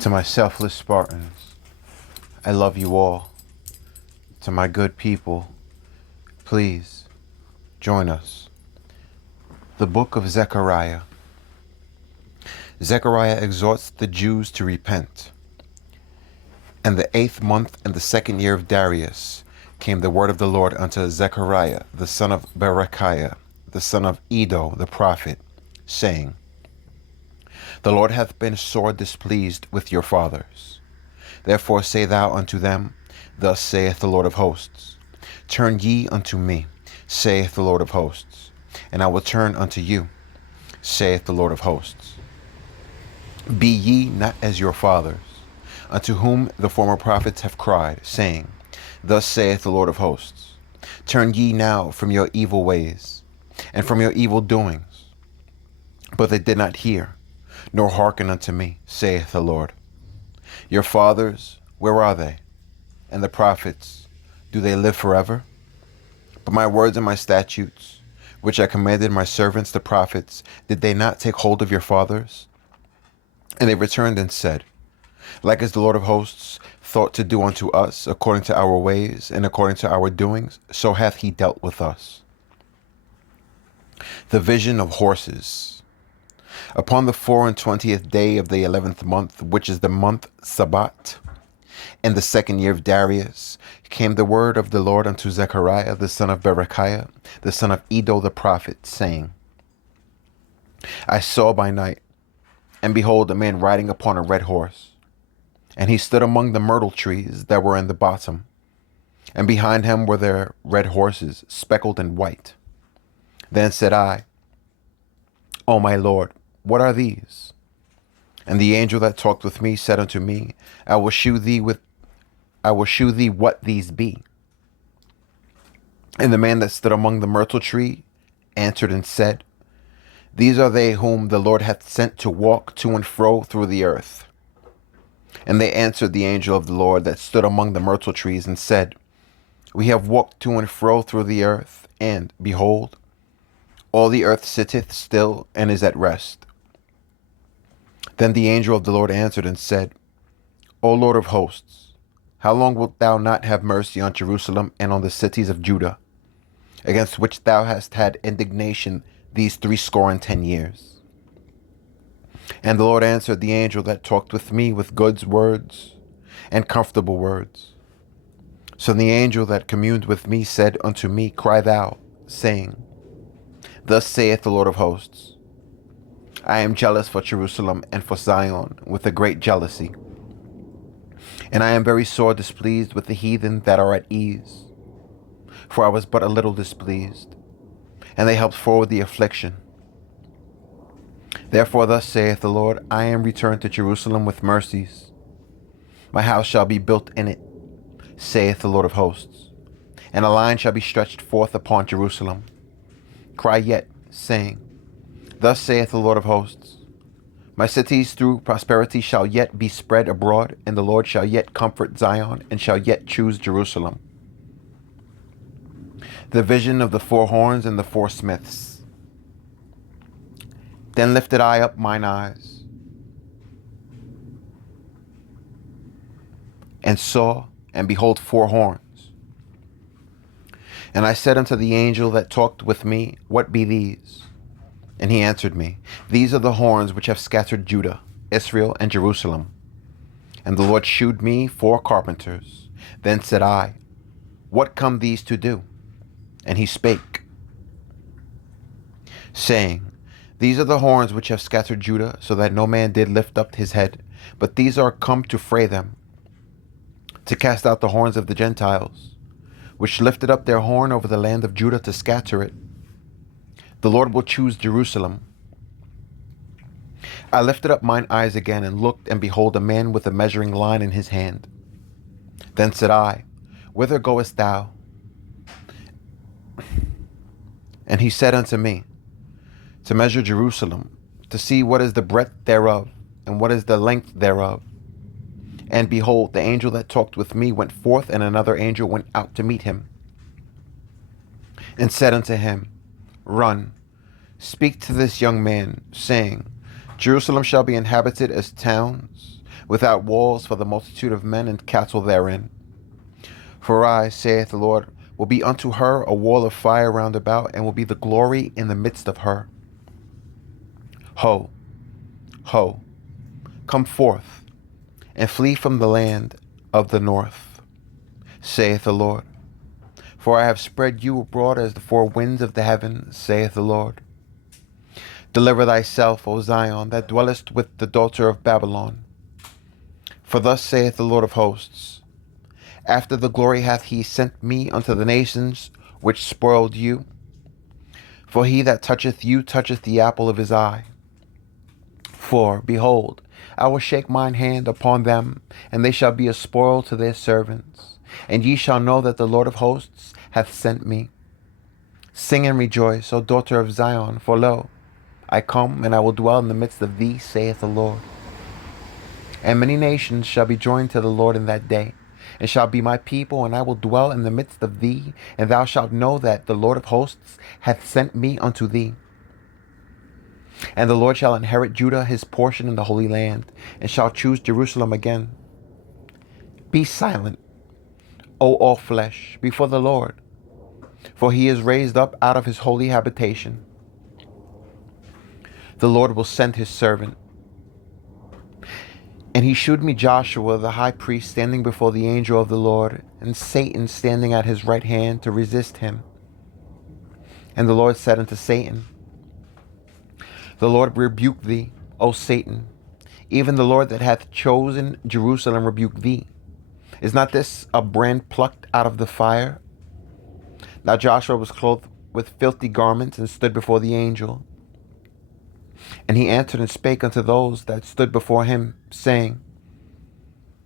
To my selfless Spartans, I love you all. To my good people, please join us. The Book of Zechariah. Zechariah exhorts the Jews to repent. In the 8th month in the 2nd year of Darius came the word of the Lord unto Zechariah, the son of Berechiah, the son of Iddo the prophet, saying, The Lord hath been sore displeased with your fathers. Therefore say thou unto them, Thus saith the Lord of hosts, Turn ye unto me, saith the Lord of hosts, and I will turn unto you, saith the Lord of hosts. Be ye not as your fathers, unto whom the former prophets have cried, saying, Thus saith the Lord of hosts, Turn ye now from your evil ways, and from your evil doings. But they did not hear, nor hearken unto me, saith the Lord. Your fathers, where are they? And the prophets, do they live forever? But my words and my statutes, which I commanded my servants the prophets, did they not take hold of your fathers? And they returned and said, Like as the Lord of hosts thought to do unto us, according to our ways and according to our doings, so hath he dealt with us. The vision of horses. Upon the 24th day of the 11th month, which is the month Sabbat, in the 2nd year of Darius, came the word of the Lord unto Zechariah, the son of Berechiah, the son of Iddo the prophet, saying, I saw by night, and behold, a man riding upon a red horse. And he stood among the myrtle trees that were in the bottom. And behind him were their red horses, speckled and white. Then said I, O my Lord, what are these? And the angel that talked with me said unto me, I will shew thee what these be. And the man that stood among the myrtle tree answered and said, These are they whom the Lord hath sent to walk to and fro through the earth. And they answered the angel of the Lord that stood among the myrtle trees and said, We have walked to and fro through the earth, and, behold, all the earth sitteth still and is at rest. Then the angel of the Lord answered and said, O Lord of hosts, how long wilt thou not have mercy on Jerusalem and on the cities of Judah, against which thou hast had indignation these 70 years? And the Lord answered the angel that talked with me with good words and comfortable words. So the angel that communed with me said unto me, Cry thou, saying, Thus saith the Lord of hosts, I am jealous for Jerusalem and for Zion with a great jealousy. And I am very sore displeased with the heathen that are at ease. For I was but a little displeased, and they helped forward the affliction. Therefore thus saith the Lord, I am returned to Jerusalem with mercies. My house shall be built in it, saith the Lord of hosts, and a line shall be stretched forth upon Jerusalem. Cry yet, saying, Thus saith the Lord of hosts, My cities through prosperity shall yet be spread abroad, and the Lord shall yet comfort Zion, and shall yet choose Jerusalem. The vision of the 4 horns and the 4 smiths. Then lifted I up mine eyes, and saw, and behold 4 horns. And I said unto the angel that talked with me, What be these? And he answered me, These are the horns which have scattered Judah, Israel, and Jerusalem. And the Lord shewed me 4 carpenters. Then said I, What come these to do? And he spake, saying, These are the horns which have scattered Judah, so that no man did lift up his head. But these are come to fray them, to cast out the horns of the Gentiles, which lifted up their horn over the land of Judah to scatter it. The Lord will choose Jerusalem. I lifted up mine eyes again, and looked, and behold, a man with a measuring line in his hand. Then said I, Whither goest thou? And he said unto me, To measure Jerusalem, to see what is the breadth thereof, and what is the length thereof. And behold, the angel that talked with me went forth, and another angel went out to meet him, and said unto him, Run, speak to this young man, saying, Jerusalem shall be inhabited as towns, without walls for the multitude of men and cattle therein. For I, saith the Lord, will be unto her a wall of fire round about, and will be the glory in the midst of her. Ho, ho, come forth, and flee from the land of the north, saith the Lord. For I have spread you abroad as the four winds of the heaven, saith the Lord. Deliver thyself, O Zion, that dwellest with the daughter of Babylon. For thus saith the Lord of hosts, after the glory hath he sent me unto the nations which spoiled you. For he that toucheth you toucheth the apple of his eye. For, behold, I will shake mine hand upon them, and they shall be a spoil to their servants. And ye shall know that the Lord of hosts hath sent me. Sing and rejoice, O daughter of Zion, for lo, I come, and I will dwell in the midst of thee, saith the Lord. And many nations shall be joined to the Lord in that day, and shall be my people, and I will dwell in the midst of thee, and thou shalt know that the Lord of hosts hath sent me unto thee. And the Lord shall inherit Judah his portion in the Holy Land, and shall choose Jerusalem again. Be silent, O all flesh, before the Lord, for he is raised up out of his holy habitation. The Lord will send his servant. And he shewed me Joshua the high priest standing before the angel of the Lord, and Satan standing at his right hand to resist him. And the Lord said unto Satan, The Lord rebuke thee, O Satan, even the Lord that hath chosen Jerusalem rebuke thee. Is not this a brand plucked out of the fire? Now Joshua was clothed with filthy garments, and stood before the angel. And he answered and spake unto those that stood before him, saying,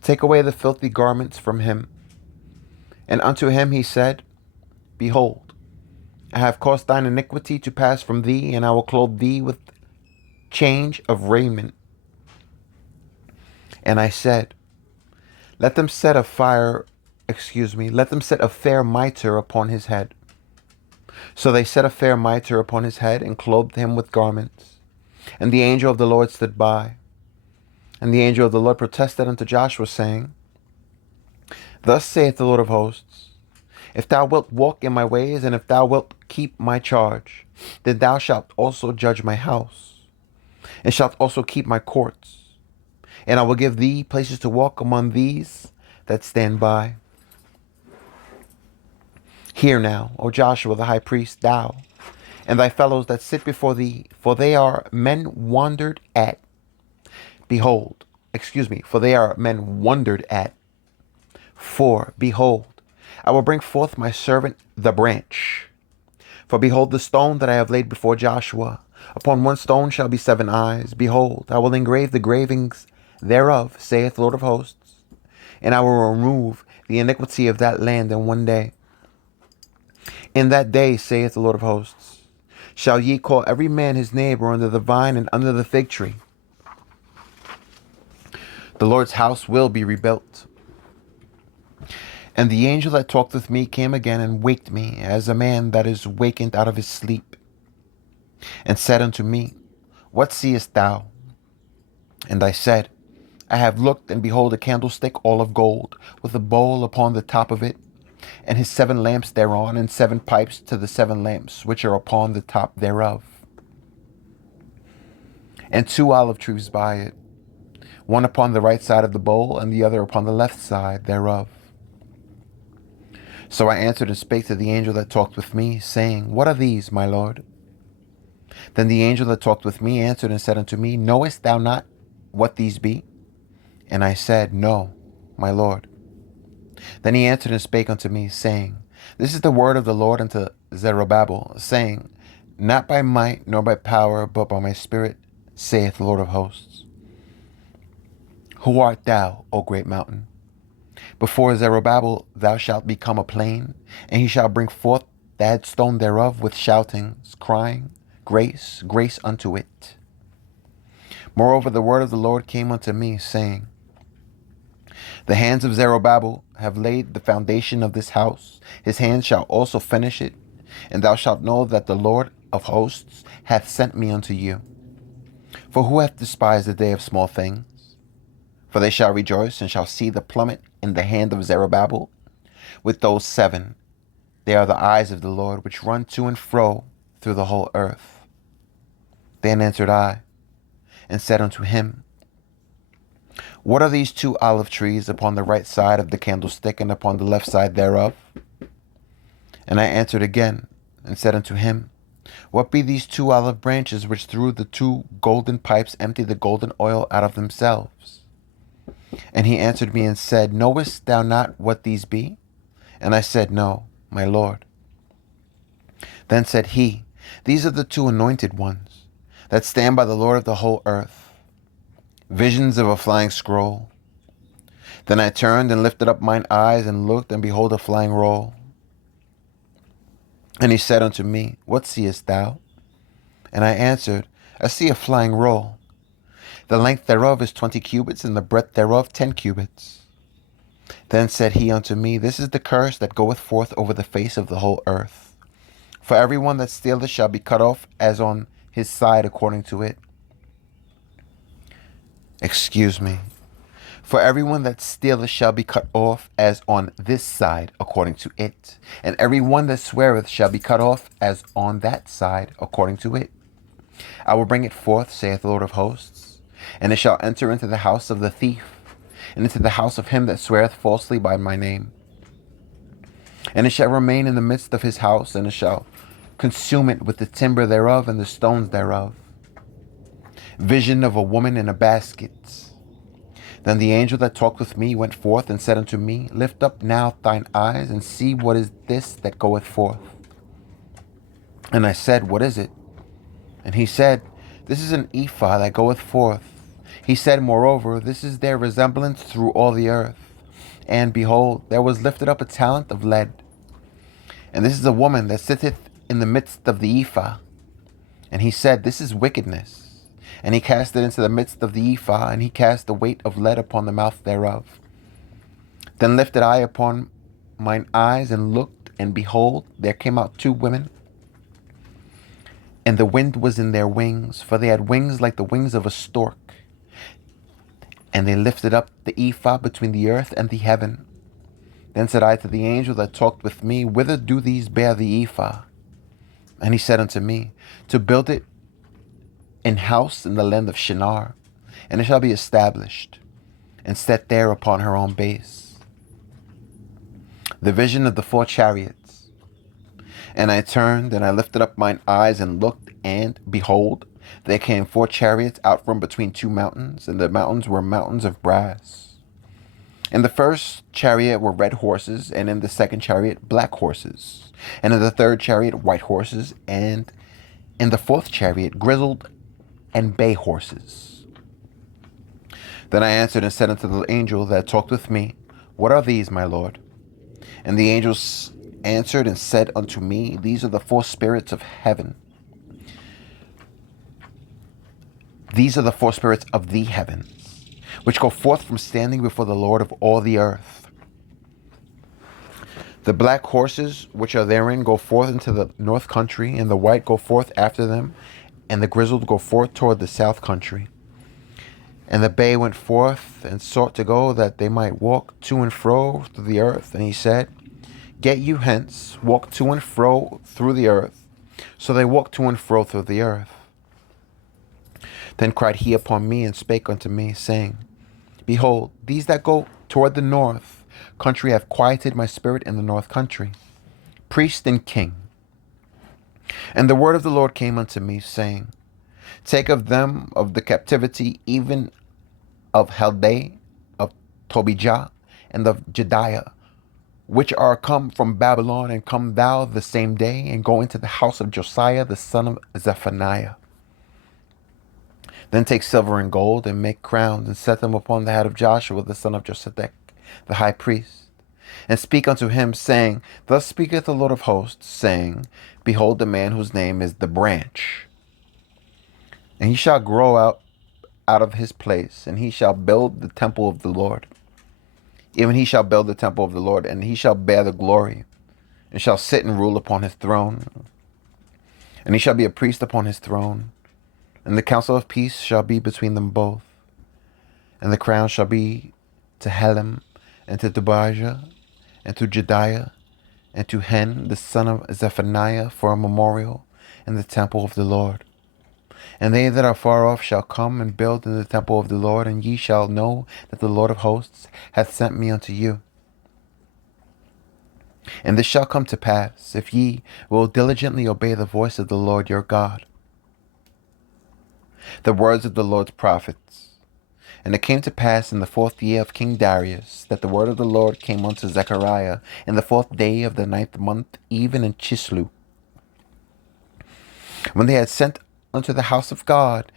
Take away the filthy garments from him. And unto him he said, Behold, I have caused thine iniquity to pass from thee, and I will clothe thee with change of raiment. And I said, Let them set a fair mitre upon his head. So they set a fair mitre upon his head, and clothed him with garments. And the angel of the Lord stood by. And the angel of the Lord protested unto Joshua, saying, Thus saith the Lord of hosts, If thou wilt walk in my ways, and if thou wilt keep my charge, then thou shalt also judge my house, and shalt also keep my courts. And I will give thee places to walk among these that stand by. Hear now, O Joshua the high priest, thou and thy fellows that sit before thee, for they are men wondered at. For they are men wondered at. For, behold, I will bring forth my servant the branch. For behold, the stone that I have laid before Joshua, upon one stone shall be 7 eyes. Behold, I will engrave the gravings thereof, saith the Lord of hosts, and I will remove the iniquity of that land in one day. In that day, saith the Lord of hosts, shall ye call every man his neighbor under the vine and under the fig tree. The Lord's house will be rebuilt. And the angel that talked with me came again and waked me, as a man that is wakened out of his sleep, and said unto me, What seest thou? And I said, I have looked, and behold a candlestick all of gold, with a bowl upon the top of it, and his 7 lamps thereon, and 7 pipes to the 7 lamps which are upon the top thereof. And 2 olive trees by it, one upon the right side of the bowl, and the other upon the left side thereof. So I answered and spake to the angel that talked with me, saying, What are these, my Lord? Then the angel that talked with me answered and said unto me, Knowest thou not what these be? And I said, No, my Lord. Then he answered and spake unto me, saying, This is the word of the Lord unto Zerubbabel, saying, Not by might nor by power, but by my spirit, saith the Lord of hosts. Who art thou, O great mountain? Before Zerubbabel thou shalt become a plain, and he shall bring forth the headstone thereof with shoutings, crying, Grace, grace unto it. Moreover, the word of the Lord came unto me, saying, The hands of Zerubbabel have laid the foundation of this house. His hands shall also finish it. And thou shalt know that the Lord of hosts hath sent me unto you. For who hath despised the day of small things? For they shall rejoice and shall see the plummet in the hand of Zerubbabel. With those 7, they are the eyes of the Lord, which run to and fro through the whole earth. Then answered I, and said unto him, What are these 2 olive trees upon the right side of the candlestick, and upon the left side thereof? And I answered again, and said unto him, What be these 2 olive branches, which through the 2 golden pipes empty the golden oil out of themselves? And he answered me and said, Knowest thou not what these be? And I said, No, my Lord. Then said he, These are the 2 anointed ones, that stand by the Lord of the whole earth, visions of a flying scroll. Then I turned and lifted up mine eyes, and looked, and behold, a flying roll. And he said unto me, What seest thou? And I answered, I see a flying roll. The length thereof is 20 cubits, and the breadth thereof 10 cubits. Then said he unto me, This is the curse that goeth forth over the face of the whole earth. For every one that stealeth shall be cut off as on his side according to it. For every one that stealeth shall be cut off as on this side according to it. And every one that sweareth shall be cut off as on that side according to it. I will bring it forth, saith the Lord of hosts, and it shall enter into the house of the thief, and into the house of him that sweareth falsely by my name. And it shall remain in the midst of his house, and it shall consume it with the timber thereof and the stones thereof. Vision of a woman in a basket. Then the angel that talked with me went forth and said unto me, Lift up now thine eyes, and see what is this that goeth forth. And I said, What is it? And he said, This is an ephah that goeth forth. He said, Moreover, this is their resemblance through all the earth. And behold, there was lifted up a talent of lead. And this is a woman that sitteth in the midst of the ephah. And he said, This is wickedness. And he cast it into the midst of the ephah, and he cast the weight of lead upon the mouth thereof. Then lifted I upon mine eyes, and looked, and behold, there came out 2 women. And the wind was in their wings, for they had wings like the wings of a stork. And they lifted up the ephah between the earth and the heaven. Then said I to the angel that talked with me, Whither do these bear the ephah? And he said unto me, To build it an house in the land of Shinar, and it shall be established, and set there upon her own base. The vision of the 4 chariots. And I turned, and I lifted up mine eyes, and looked, and behold, there came 4 chariots out from between 2 mountains, and the mountains were mountains of brass. In the first chariot were red horses, and in the second chariot black horses, and in the third chariot white horses, and in the fourth chariot grizzled and bay horses. Then I answered and said unto the angel that talked with me, What are these, my Lord? And the angel answered and said unto me, These are the 4 spirits of heaven. These are the 4 spirits of the heavens, which go forth from standing before the Lord of all the earth. The black horses which are therein go forth into the north country, and the white go forth after them, and the grizzled go forth toward the south country. And the bay went forth and sought to go, that they might walk to and fro through the earth. And he said, Get you hence, walk to and fro through the earth. So they walked to and fro through the earth. Then cried he upon me, and spake unto me, saying, Behold, these that go toward the north country have quieted my spirit in the north country, priest and king. And the word of the Lord came unto me, saying, Take of them of the captivity, even of Chaldea, of Tobijah, and of Jediah, which are come from Babylon, and come thou the same day, and go into the house of Josiah the son of Zephaniah. Then take silver and gold, and make crowns, and set them upon the head of Joshua the son of Josedech, the high priest. And speak unto him, saying, Thus speaketh the Lord of hosts, saying, Behold the man whose name is the branch. And he shall grow out of his place, and he shall build the temple of the Lord. Even he shall build the temple of the Lord, and he shall bear the glory, and shall sit and rule upon his throne. And he shall be a priest upon his throne, and the counsel of peace shall be between them both. And the crown shall be to Helem, and to Tobijah, and to Jediah, and to Hen, the son of Zephaniah, for a memorial in the temple of the Lord. And they that are far off shall come and build in the temple of the Lord, and ye shall know that the Lord of hosts hath sent me unto you. And this shall come to pass, if ye will diligently obey the voice of the Lord your God, the words of the Lord's prophets. And it came to pass in the 4th year of King Darius, that the word of the Lord came unto Zechariah in the 4th day of the 9th month, even in Chislu, when they had sent unto the house of God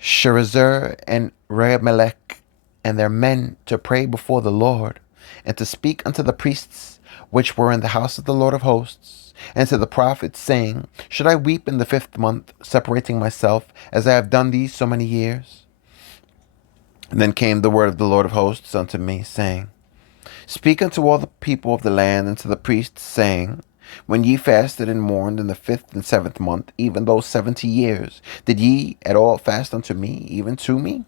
Sherezer and Remelech and their men to pray before the Lord, and to speak unto the priests which were in the house of the Lord of hosts, and to the prophets, saying, Should I weep in the 5th month, separating myself, as I have done these so many years? And then came the word of the Lord of hosts unto me, saying, Speak unto all the people of the land, and to the priests, saying, When ye fasted and mourned in the 5th and 7th month, even those 70 years, did ye at all fast unto me, even to me?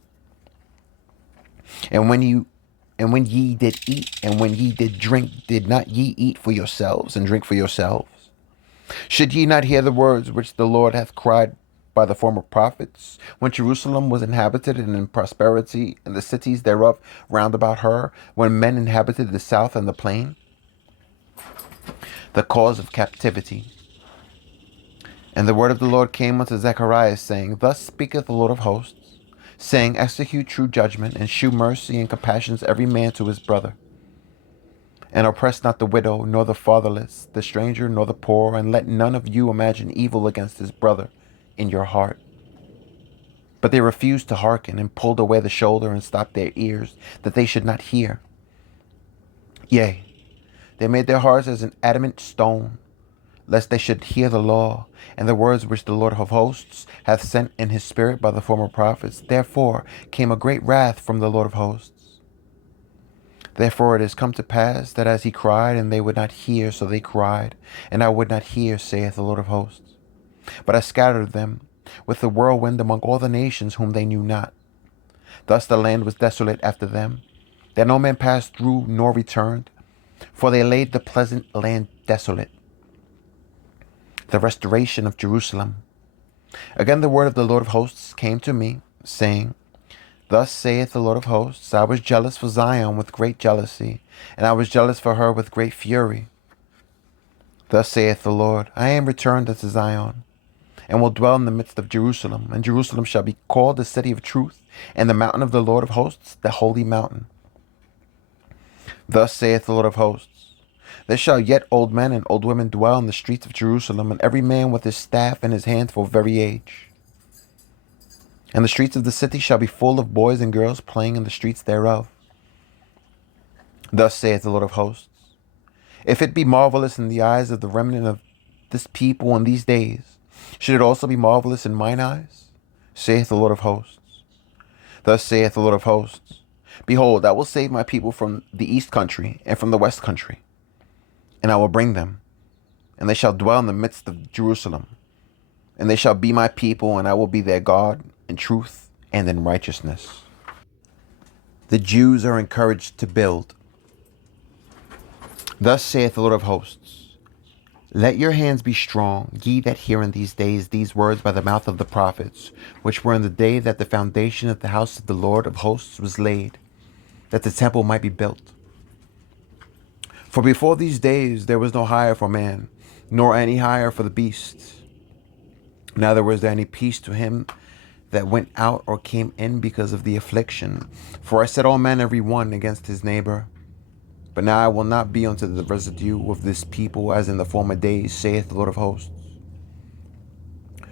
And when ye did eat, and when ye did drink, did not ye eat for yourselves, and drink for yourselves? Should ye not hear the words which the Lord hath cried by the former prophets, when Jerusalem was inhabited and in prosperity, and the cities thereof round about her, when men inhabited the south and the plain? The cause of captivity. And the word of the Lord came unto Zechariah, saying, Thus speaketh the Lord of hosts, saying, Execute true judgment, and shew mercy and compassion every man to his brother. And oppress not the widow, nor the fatherless, the stranger, nor the poor, and let none of you imagine evil against his brother in your heart. But they refused to hearken, and pulled away the shoulder, and stopped their ears, that they should not hear. Yea, they made their hearts as an adamant stone, lest they should hear the law, and the words which the Lord of hosts hath sent in his spirit by the former prophets. Therefore came a great wrath from the Lord of hosts. Therefore it is come to pass, that as he cried, and they would not hear, so they cried, and I would not hear, saith the Lord of hosts. But I scattered them with the whirlwind among all the nations whom they knew not. Thus the land was desolate after them, that no man passed through nor returned, for they laid the pleasant land desolate. The restoration of Jerusalem. Again the word of the Lord of hosts came to me, saying, Thus saith the Lord of hosts, I was jealous for Zion with great jealousy, and I was jealous for her with great fury. Thus saith the Lord, I am returned unto Zion, and will dwell in the midst of Jerusalem, and Jerusalem shall be called the city of truth, and the mountain of the Lord of hosts, the holy mountain. Thus saith the Lord of hosts, there shall yet old men and old women dwell in the streets of Jerusalem, and every man with his staff in his hand for very age. And the streets of the city shall be full of boys and girls playing in the streets thereof. Thus saith the Lord of hosts, if it be marvelous in the eyes of the remnant of this people in these days, should it also be marvelous in mine eyes? Saith the Lord of hosts. Thus saith the Lord of hosts, behold, I will save my people from the east country and from the west country, and I will bring them, and they shall dwell in the midst of Jerusalem, and they shall be my people, and I will be their God in truth and in righteousness. The Jews are encouraged to build. Thus saith the Lord of hosts, let your hands be strong, ye that hear in these days these words by the mouth of the prophets, which were in the day that the foundation of the house of the Lord of hosts was laid, that the temple might be built. For before these days there was no hire for man, nor any hire for the beast. Neither was there any peace to him that went out or came in because of the affliction. For I set all men every one against his neighbor. But now I will not be unto the residue of this people as in the former days, saith the Lord of hosts.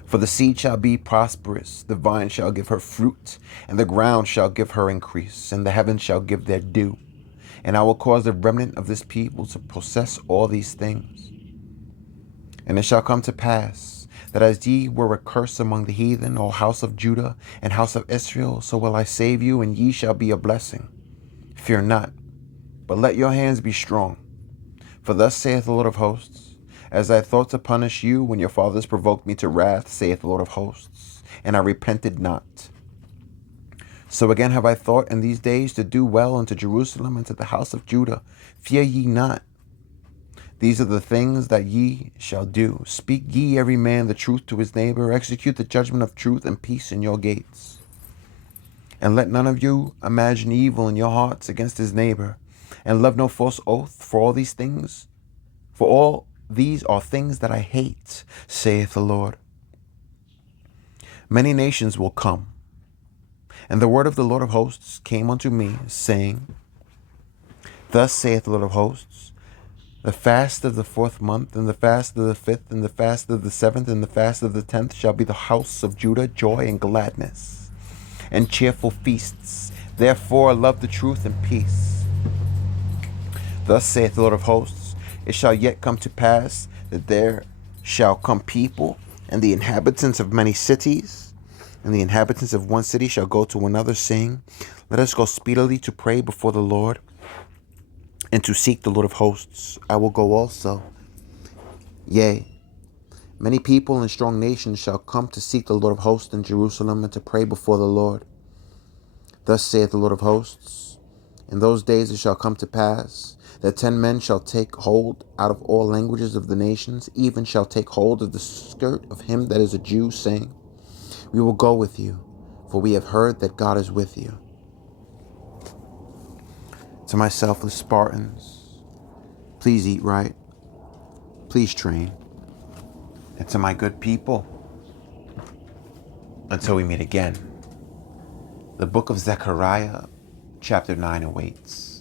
For the seed shall be prosperous, the vine shall give her fruit, and the ground shall give her increase, and the heavens shall give their dew. And I will cause the remnant of this people to possess all these things. And it shall come to pass, that as ye were a curse among the heathen, O house of Judah and house of Israel, so will I save you, and ye shall be a blessing. Fear not, but let your hands be strong. For thus saith the Lord of hosts, as I thought to punish you when your fathers provoked me to wrath, saith the Lord of hosts, and I repented not. So again have I thought in these days to do well unto Jerusalem and to the house of Judah. Fear ye not. These are the things that ye shall do. Speak ye every man the truth to his neighbor. Execute the judgment of truth and peace in your gates. And let none of you imagine evil in your hearts against his neighbor. And love no false oath. For all these are things that I hate, saith the Lord. Many nations will come. And the word of the Lord of hosts came unto me, saying, Thus saith the Lord of hosts, the fast of the 4th month, and the fast of the 5th, and the fast of the 7th, and the fast of the 10th shall be the house of Judah joy and gladness, and cheerful feasts. Therefore love the truth and peace. Thus saith the Lord of hosts, it shall yet come to pass that there shall come people, and the inhabitants of many cities, and the inhabitants of one city shall go to another, saying, Let us go speedily to pray before the Lord, and to seek the Lord of hosts. I will go also. Yea, many people and strong nations shall come to seek the Lord of hosts in Jerusalem, and to pray before the Lord. Thus saith the Lord of hosts, in those days it shall come to pass, that 10 men shall take hold out of all languages of the nations, even shall take hold of the skirt of him that is a Jew, saying, We will go with you, for we have heard that God is with you. To my selfless Spartans, please eat right, please train. And to my good people, until we meet again, the Book of Zechariah, chapter 9 awaits.